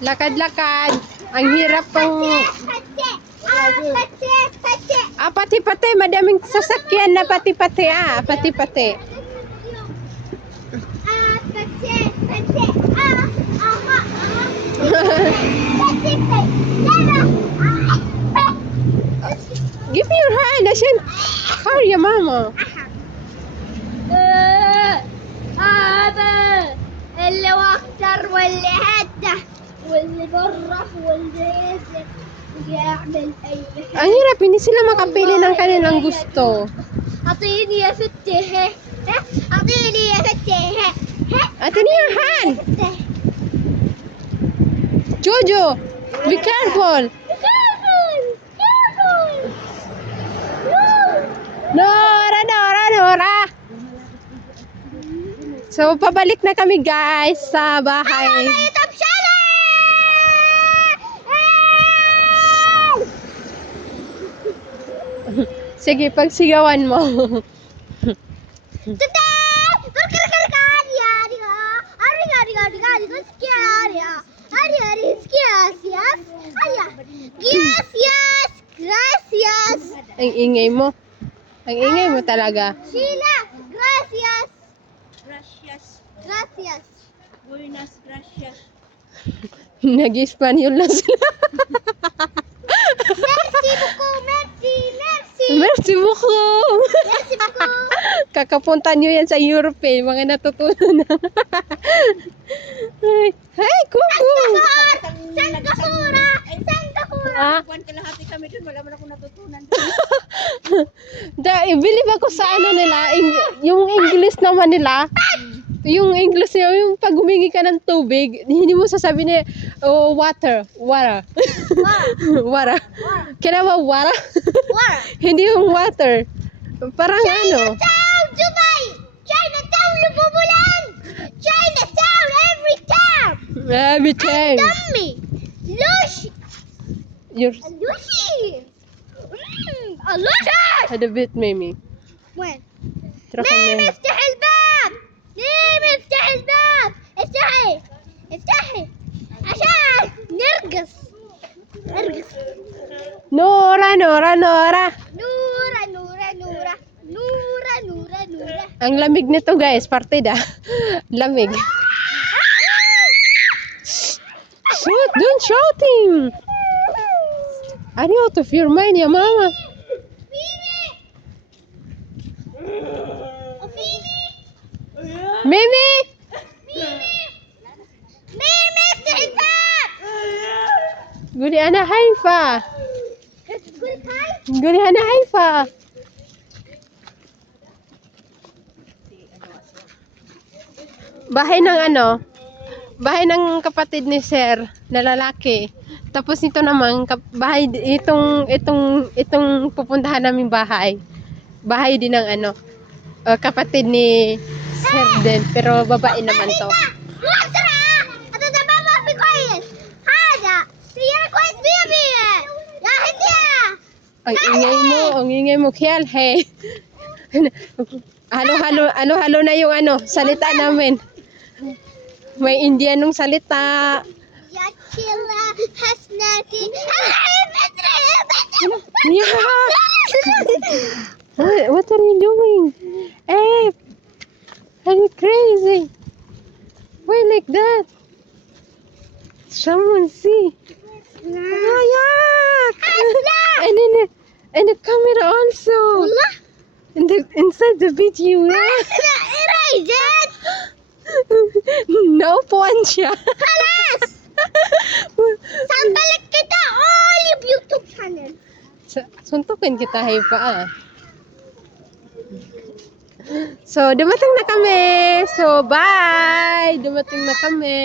Lakad-lakad. Ang hirap pang... pati-pati. Madaming sasakyan na pati-pati. Pati-pati. Give me your hand عشان how يا ماما. اللي واكتر واللي هده واللي برح واللي يعمل اي حاجه. Ang hirap, hindi sila makapili ng kanilang gusto. اعطيني يا ستي اعطيني يا ستي Atin your hand. Jojo, be careful. Nora. So, pabalik na kami guys sa bahay. Sige, pagsigawan mo. Ang ingay mo. Ang ingay mo talaga. Sheila, gracias. Buenas gracias. Nag-Espanyol na sila. Merci beaucoup. Kakapunta nyo yan sa Europe eh. Mga natutunan na. Hey, kuku. Sangkahura. Kuwan kalahati kami dun, wala man ako natutunan. Believe ako sa ano nila, yung English naman nila. Yung English nila, yung pag humingi ka ng tubig, hindi mo sasabihin na, oh, water. Kaya ba water? Hindi yung water. Parang ano. Chinatown, Dubai! Chinatown, Lububulan! Chinatown, every town! Every time. Dummy! Lush! You're Lushi! A Lushi! had a bit, Mimi. وين؟ تروحي ميم منين؟ افتح الباب! ميم افتح الباب! افتحي عشان نرقص Nora. نورة Ang lamig nito guys, partida. Lamig. Shoot, don't shout him. Are you out of your mind, ya mama? Mimi! ميم افتح الباب! قولي أنا هايفة. تقول هاي؟ قولي أنا هايفة. Bahay ng kapatid ni Sir na lalaki. Tapos ito naman bahay itong pupuntahan naming bahay. Bahay din ng kapatid ni Sir din, pero babae naman to. روح بسرعة! هذا بابا في كويس! هذا سيارة كويس بيها يا هدية! Ang ingay mo, Kial, hey. Halo na yung salita namin. May Indianong salita. يا كلا حسناتي Yeah. What are you doing? Hey, are you crazy? Why like that? Someone see. Oh, yuck. And the camera also. والله Inside the video. أنا ريجت Naupuan siya. خلاص سنطلق كده all YouTube channel Suntukin kita, Haifa. So, dumating na kami. So, bye! Dumating na kami.